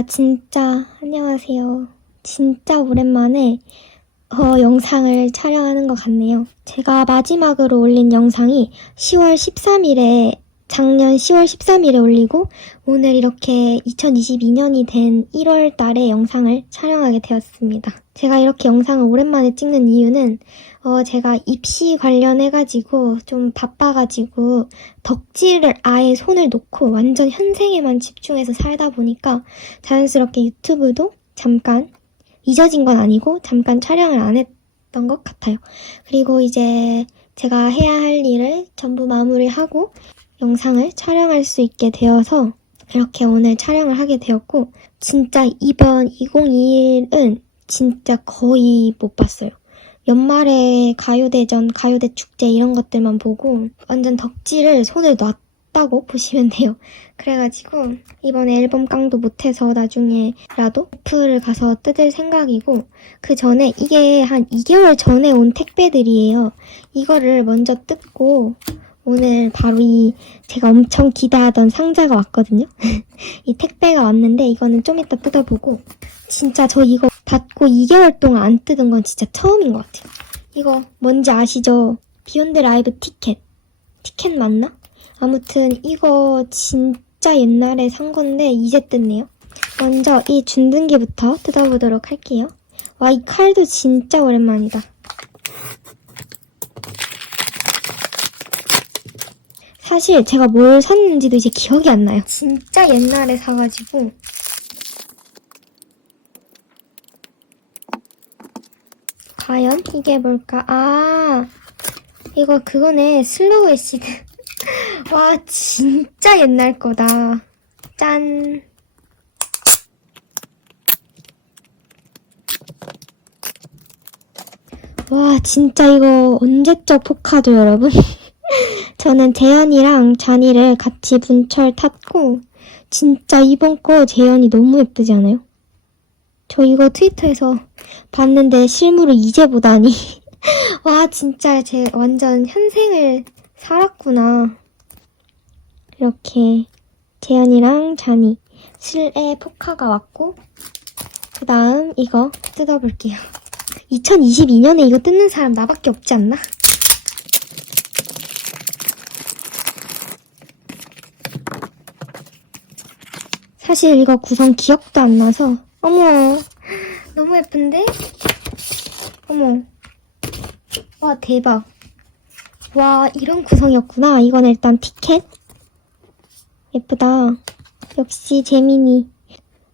와, 진짜, 안녕하세요. 진짜 오랜만에, 어, 영상을 촬영하는 것 같네요. 제가 마지막으로 올린 영상이 10월 13일에, 작년 10월 13일에 올리고, 오늘 이렇게 2022년이 된 1월 달에 영상을 촬영하게 되었습니다. 제가 이렇게 영상을 오랜만에 찍는 이유는, 어, 제가 입시 관련해가지고 좀 바빠가지고 덕질을 아예 손을 놓고 완전 현생에만 집중해서 살다 보니까 자연스럽게 유튜브도 잠깐 잊어진 건 아니고 잠깐 촬영을 안 했던 것 같아요. 그리고 이제 제가 해야 할 일을 전부 마무리하고 영상을 촬영할 수 있게 되어서 이렇게 오늘 촬영을 하게 되었고 진짜 이번 2021은 진짜 거의 못 봤어요. 연말에 가요대전, 가요대 축제 이런 것들만 보고 완전 덕질을 손을 놨다고 보시면 돼요. 그래가지고 이번에 앨범 깡도 못해서 나중에라도 오프를 가서 뜯을 생각이고 그 전에 이게 한 2개월 전에 온 택배들이에요. 이거를 먼저 뜯고 오늘 바로 이 제가 엄청 기대하던 상자가 왔거든요. 이 택배가 왔는데 이거는 좀 이따 뜯어보고 진짜 저 이거 받고 2개월 동안 안 뜯은 건 진짜 처음인 것 같아요. 이거 뭔지 아시죠? 비욘드 라이브 티켓. 티켓 맞나? 아무튼 이거 진짜 옛날에 산 건데 이제 뜯네요. 먼저 이 준등기부터 뜯어보도록 할게요. 와, 이 칼도 진짜 오랜만이다. 사실 제가 뭘 샀는지도 이제 기억이 안 나요. 진짜 옛날에 사가지고 과연 이게 뭘까? 아, 이거 그거네. 슬로우 애시드. 와, 진짜 옛날 거다. 짠. 와, 진짜 이거 언제적 포카죠, 여러분? 저는 재현이랑 잔이를 같이 분철 탔고, 진짜 이번 거 재현이 너무 예쁘지 않아요? 저 이거 트위터에서 봤는데 실물을 이제 보다니. 와, 진짜 제 완전 현생을 살았구나. 이렇게 재현이랑 잔이 실내 포카가 왔고, 그 다음 이거 뜯어볼게요. 2022년에 이거 뜯는 사람 나밖에 없지 않나? 사실 이거 구성 기억도 안 나서. 어머. 너무 예쁜데? 어머. 와 대박. 와 이런 구성이었구나. 이건 일단 티켓? 예쁘다. 역시 재민이.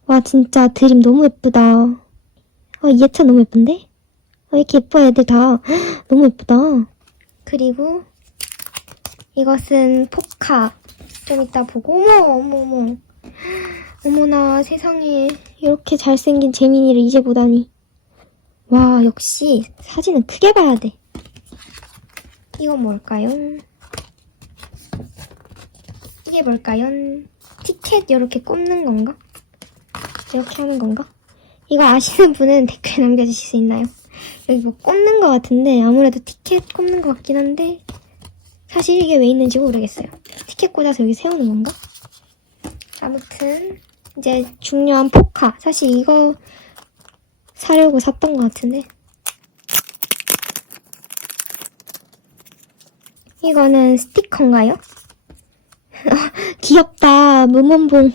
와 진짜 드림 너무 예쁘다. 어 이해차 너무 예쁜데? 어, 왜 이렇게 예뻐 애들 다. 너무 예쁘다. 그리고 이것은 포카. 좀 이따 보고. 어머 어머 어머 어머나 세상에 이렇게 잘생긴 재민이를 이제 보다니 와 역시 사진은 크게 봐야 돼 이건 뭘까요? 이게 뭘까요? 티켓 이렇게 꼽는 건가? 이렇게 하는 건가? 이거 아시는 분은 댓글 남겨주실 수 있나요? 여기 뭐 꼽는 것 같은데 아무래도 티켓 꼽는 것 같긴 한데 사실 이게 왜 있는지 모르겠어요 티켓 꽂아서 여기 세우는 건가? 아무튼 이제 중요한 포카. 사실 이거 사려고 샀던 것 같은데. 이거는 스티커인가요? 귀엽다. 무문봉.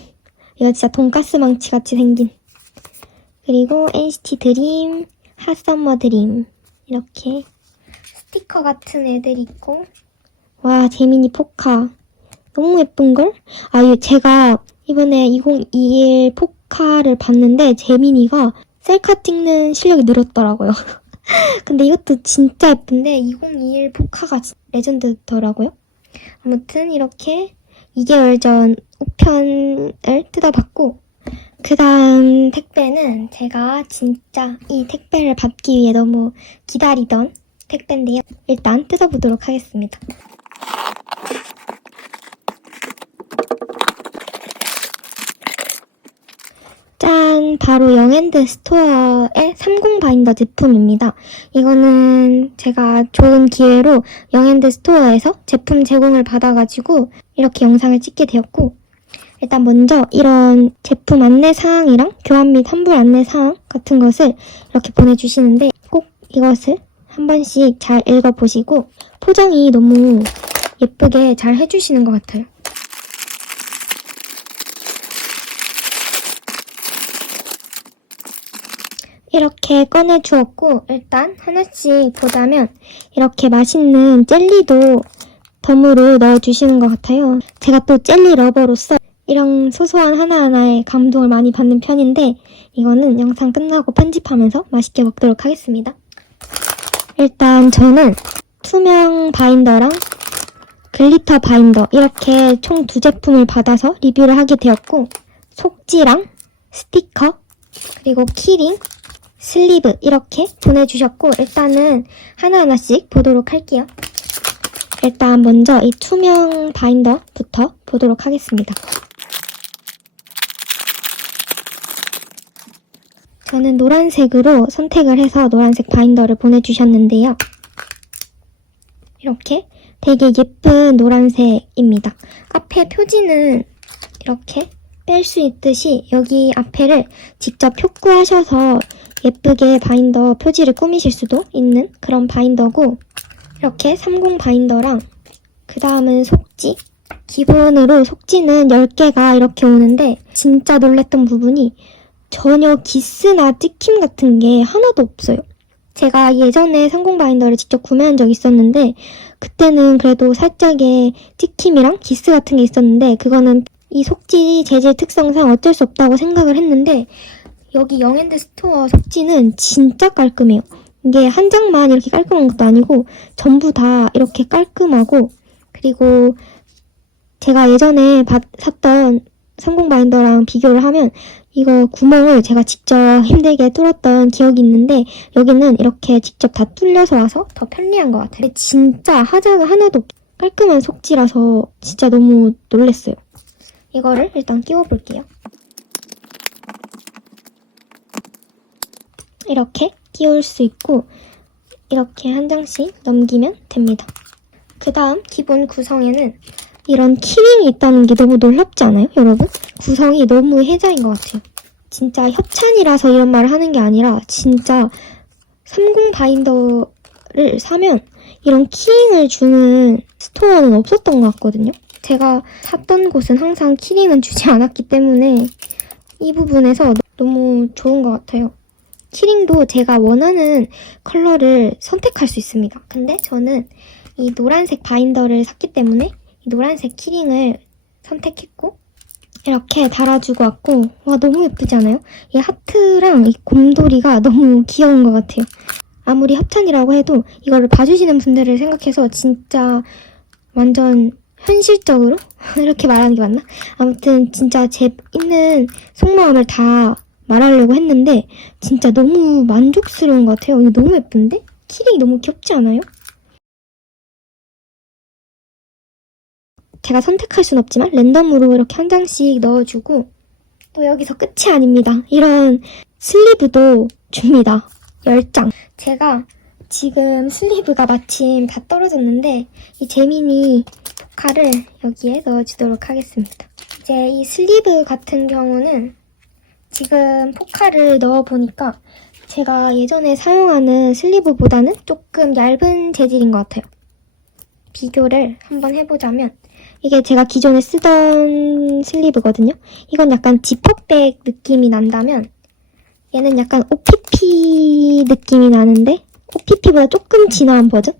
이거 진짜 돈가스 망치 같이 생긴. 그리고 NCT 드림, 핫썸머 드림. 이렇게 스티커 같은 애들 있고. 와, 재민이 포카. 너무 예쁜걸? 아, 제가 이번에 2021 포카를 봤는데 재민이가 셀카 찍는 실력이 늘었더라고요. 근데 이것도 진짜 예쁜데 2021 포카가 진- 레전드더라고요. 아무튼 이렇게 2개월 전 5편을 뜯어봤고 그 다음 택배는 제가 진짜 이 택배를 받기 위해 너무 기다리던 택배인데요. 일단 뜯어보도록 하겠습니다. 짠! 바로 영앤드 스토어의 30 바인더 제품입니다. 이거는 제가 좋은 기회로 영앤드 스토어에서 제품 제공을 받아가지고 이렇게 영상을 찍게 되었고 일단 먼저 이런 제품 안내 사항이랑 교환 및 환불 안내 사항 같은 것을 이렇게 보내주시는데 꼭 이것을 한 번씩 잘 읽어보시고 포장이 너무 예쁘게 잘 해주시는 것 같아요. 이렇게 꺼내 주었고 일단 하나씩 보자면 이렇게 맛있는 젤리도 덤으로 넣어 주시는 것 같아요. 제가 또 젤리 러버로서 이런 소소한 하나하나에 감동을 많이 받는 편인데 이거는 영상 끝나고 편집하면서 맛있게 먹도록 하겠습니다. 일단 저는 투명 바인더랑 글리터 바인더 이렇게 총 두 제품을 받아서 리뷰를 하게 되었고 속지랑 스티커 그리고 키링 슬리브 이렇게 보내주셨고 일단은 하나하나씩 보도록 할게요. 일단 먼저 이 투명 바인더부터 보도록 하겠습니다. 저는 노란색으로 선택을 해서 노란색 바인더를 보내주셨는데요. 이렇게 되게 예쁜 노란색입니다. 앞에 표지는 이렇게 뺄 수 있듯이 여기 앞에를 직접 효구하셔서 예쁘게 바인더 표지를 꾸미실 수도 있는 그런 바인더고 이렇게 30 바인더랑 그 다음은 속지 기본으로 속지는 10개가 이렇게 오는데 진짜 놀랬던 부분이 전혀 기스나 찍힘 같은 게 하나도 없어요. 제가 예전에 30 바인더를 직접 구매한 적이 있었는데 그때는 그래도 살짝의 찍힘이랑 기스 같은 게 있었는데 그거는 이 속지 재질 특성상 어쩔 수 없다고 생각을 했는데 여기 영앤드 스토어 속지는 진짜 깔끔해요. 이게 한 장만 이렇게 깔끔한 것도 아니고 전부 다 이렇게 깔끔하고 그리고 제가 예전에 받- 샀던 30 바인더랑 비교를 하면 이거 구멍을 제가 직접 힘들게 뚫었던 기억이 있는데 여기는 이렇게 직접 다 뚫려서 와서 더 편리한 것 같아요. 근데 진짜 하자가 하나도 없 깔끔한 속지라서 진짜 너무 놀랬어요. 이거를 일단 끼워볼게요. 이렇게 끼울 수 있고 이렇게 한 장씩 넘기면 됩니다. 그 다음 기본 구성에는 이런 키링이 있다는 게 너무 놀랍지 않아요, 여러분? 구성이 너무 혜자인 것 같아요. 진짜 협찬이라서 이런 말을 하는 게 아니라 진짜 30 바인더를 사면 이런 키링을 주는 스토어는 없었던 것 같거든요. 제가 샀던 곳은 항상 키링은 주지 않았기 때문에 이 부분에서 너무 좋은 것 같아요. 키링도 제가 원하는 컬러를 선택할 수 있습니다. 근데 저는 이 노란색 바인더를 샀기 때문에 이 노란색 키링을 선택했고 이렇게 달아주고 왔고 와 너무 예쁘지 않아요? 이 하트랑 이 곰돌이가 너무 귀여운 것 같아요. 아무리 협찬이라고 해도 이거를 봐주시는 분들을 생각해서 진짜 완전 현실적으로 이렇게 말하는 게 맞나? 아무튼 진짜 제 있는 속마음을 다 말하려고 했는데 진짜 너무 만족스러운 것 같아요. 이거 너무 예쁜데? 키링이 너무 귀엽지 않아요? 제가 선택할 순 없지만 랜덤으로 이렇게 한 장씩 넣어주고 또 여기서 끝이 아닙니다. 이런 슬리브도 줍니다. 10장. 제가 지금 슬리브가 마침 다 떨어졌는데 이 재민이 포카를 여기에 넣어주도록 하겠습니다. 이제 이 슬리브 같은 경우는 지금 포카를 넣어보니까 제가 예전에 사용하는 슬리브보다는 조금 얇은 재질인 것 같아요. 비교를 한번 해보자면 이게 제가 기존에 쓰던 슬리브거든요. 이건 약간 지퍼백 느낌이 난다면 얘는 약간 OPP 느낌이 나는데 OPP보다 조금 진화한 버전?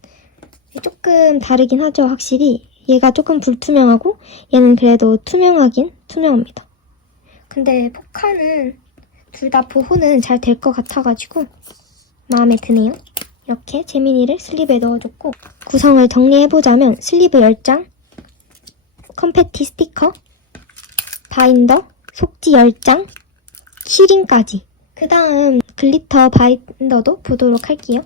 조금 다르긴 하죠, 확실히. 얘가 조금 불투명하고 얘는 그래도 투명하긴 투명합니다. 근데 포카는 둘 다 보호는 잘 될 것 같아가지고 마음에 드네요. 이렇게 재민이를 슬립에 넣어줬고 구성을 정리해보자면 슬리브 10장, 컴패티 스티커, 바인더, 속지 10장, 키링까지. 그 다음 글리터 바인더도 보도록 할게요.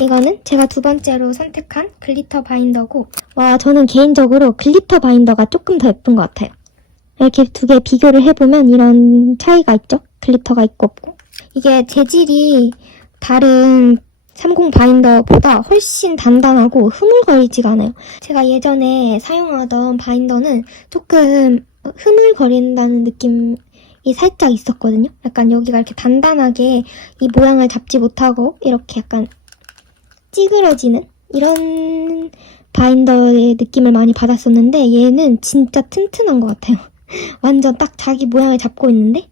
이거는 제가 두 번째로 선택한 글리터 바인더고 와 저는 개인적으로 글리터 바인더가 조금 더 예쁜 것 같아요. 이렇게 두 개 비교를 해보면 이런 차이가 있죠. 글리터가 있고 없고. 이게 재질이 다른 30 바인더보다 훨씬 단단하고 흐물거리지가 않아요. 제가 예전에 사용하던 바인더는 조금 흐물거린다는 느낌이 살짝 있었거든요. 약간 여기가 이렇게 단단하게 이 모양을 잡지 못하고 이렇게 약간 찌그러지는 이런 바인더의 느낌을 많이 받았었는데 얘는 진짜 튼튼한 것 같아요. 완전 딱 자기 모양을 잡고 있는데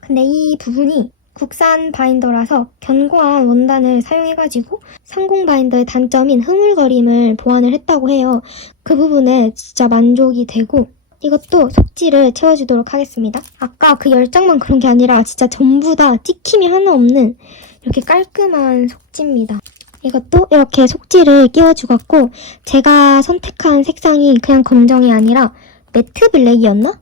근데 이 부분이 국산 바인더라서 견고한 원단을 사용해가지고 상공 바인더의 단점인 흐물거림을 보완을 했다고 해요. 그 부분에 진짜 만족이 되고 이것도 속지를 채워주도록 하겠습니다. 아까 그 10장만 그런 게 아니라 진짜 전부 다 찍힘이 하나 없는 이렇게 깔끔한 속지입니다. 이것도 이렇게 속지를 끼워주었고 제가 선택한 색상이 그냥 검정이 아니라 매트 블랙이었나?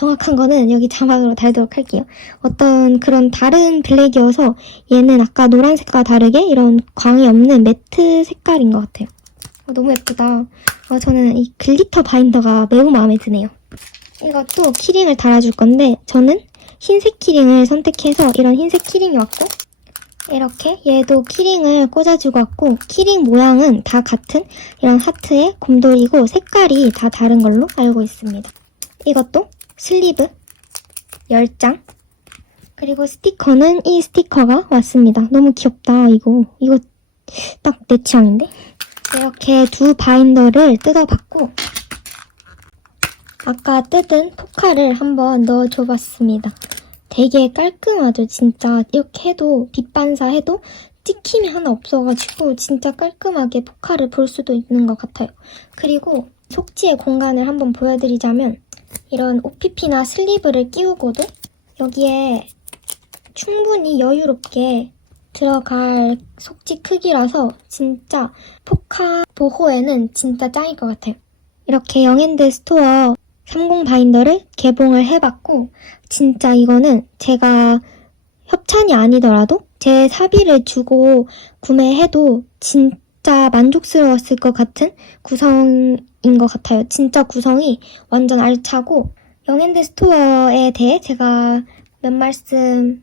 정확한 거는 여기 자막으로 달도록 할게요. 어떤 그런 다른 블랙이어서 얘는 아까 노란색과 다르게 이런 광이 없는 매트 색깔인 것 같아요. 어, 너무 예쁘다. 어, 저는 이 글리터 바인더가 매우 마음에 드네요. 이것도 키링을 달아줄 건데 저는 흰색 키링을 선택해서 이런 흰색 키링이 왔고 이렇게 얘도 키링을 꽂아주고 왔고 키링 모양은 다 같은 이런 하트의 곰돌이고 색깔이 다 다른 걸로 알고 있습니다. 이것도 슬리브 10장 그리고 스티커는 이 스티커가 왔습니다. 너무 귀엽다 이거 이거 딱 내 취향인데 이렇게 두 바인더를 뜯어봤고 아까 뜯은 포카를 한번 넣어줘봤습니다. 되게 깔끔하죠, 진짜. 이렇게 해도, 빛 반사 해도 찍힘이 하나 없어가지고 진짜 깔끔하게 포카를 볼 수도 있는 것 같아요. 그리고 속지의 공간을 한번 보여드리자면 이런 OPP나 슬리브를 끼우고도 여기에 충분히 여유롭게 들어갈 속지 크기라서 진짜 포카 보호에는 진짜 짱일 것 같아요. 이렇게 영앤드 스토어 30 바인더를 개봉을 해봤고 진짜 이거는 제가 협찬이 아니더라도 제 사비를 주고 구매해도 진짜 만족스러웠을 것 같은 구성인 것 같아요. 진짜 구성이 완전 알차고 영앤드 스토어에 대해 제가 몇 말씀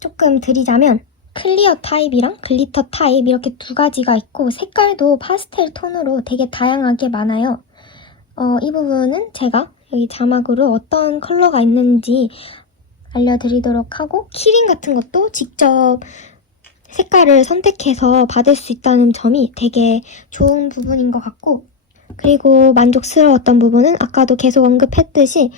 조금 드리자면 클리어 타입이랑 글리터 타입 이렇게 두 가지가 있고 색깔도 파스텔 톤으로 되게 다양하게 많아요. 어, 이 부분은 제가 여기 자막으로 어떤 컬러가 있는지 알려드리도록 하고 키링 같은 것도 직접 색깔을 선택해서 받을 수 있다는 점이 되게 좋은 부분인 것 같고 그리고 만족스러웠던 부분은 아까도 계속 언급했듯이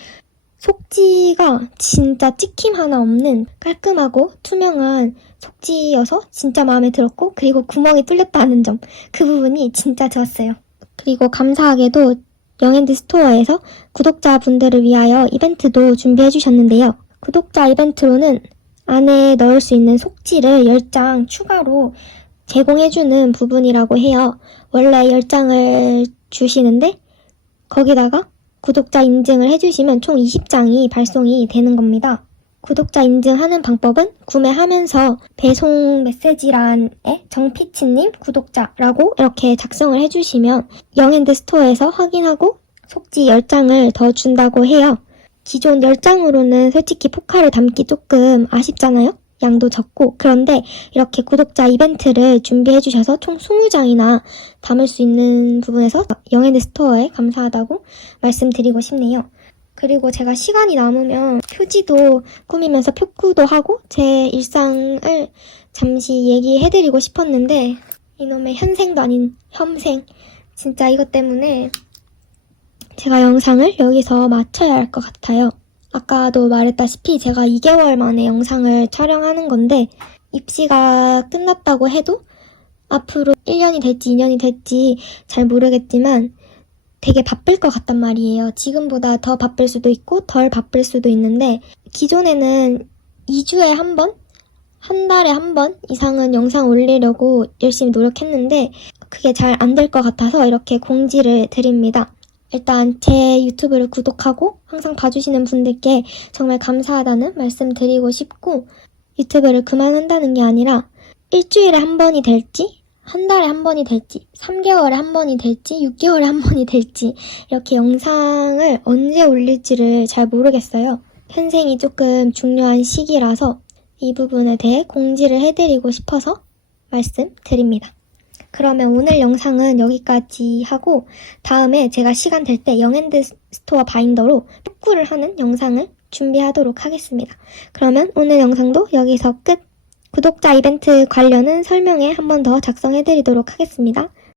속지가 진짜 찍힘 하나 없는 깔끔하고 투명한 속지여서 진짜 마음에 들었고 그리고 구멍이 뚫렸다는 점 그 부분이 진짜 좋았어요. 그리고 감사하게도 영앤드 스토어에서 구독자분들을 위하여 이벤트도 준비해 주셨는데요. 구독자 이벤트로는 안에 넣을 수 있는 속지를 10장 추가로 제공해주는 부분이라고 해요. 원래 10장을 주시는데 거기다가 구독자 인증을 해주시면 총 20장이 발송이 되는 겁니다. 구독자 인증하는 방법은 구매하면서 배송 메시지란에 정피치님 구독자라고 이렇게 작성을 해주시면 영앤드 스토어에서 확인하고 속지 10장을 더 준다고 해요. 기존 10장으로는 솔직히 포카를 담기 조금 아쉽잖아요? 양도 적고. 그런데 이렇게 구독자 이벤트를 준비해 주셔서 총 20장이나 담을 수 있는 부분에서 영앤드 스토어에 감사하다고 말씀드리고 싶네요. 그리고 제가 시간이 남으면 표지도 꾸미면서 표구도 하고 제 일상을 잠시 얘기해드리고 싶었는데 이놈의 현생도 아닌 혐생 진짜 이것 때문에 제가 영상을 여기서 마쳐야 할 것 같아요. 아까도 말했다시피 제가 2개월 만에 영상을 촬영하는 건데 입시가 끝났다고 해도 앞으로 1년이 될지 2년이 될지 잘 모르겠지만 되게 바쁠 것 같단 말이에요. 지금보다 더 바쁠 수도 있고 덜 바쁠 수도 있는데 기존에는 2주에 한 번? 한 달에 한 번 이상은 영상 올리려고 열심히 노력했는데 그게 잘 안 될 것 같아서 이렇게 공지를 드립니다. 일단 제 유튜브를 구독하고 항상 봐주시는 분들께 정말 감사하다는 말씀 드리고 싶고 유튜브를 그만한다는 게 아니라 일주일에 한 번이 될지 한 달에 한 번이 될지 3개월에 한 번이 될지 6개월에 한 번이 될지 이렇게 영상을 언제 올릴지를 잘 모르겠어요. 현생이 조금 중요한 시기라서 이 부분에 대해 공지를 해드리고 싶어서 말씀드립니다. 그러면 오늘 영상은 여기까지 하고 다음에 제가 시간 될 때 영앤드 스토어 바인더로 톡구를 하는 영상을 준비하도록 하겠습니다. 그러면 오늘 영상도 여기서 끝! 구독자 이벤트 관련은 설명에 한 번 더 작성해 드리도록 하겠습니다.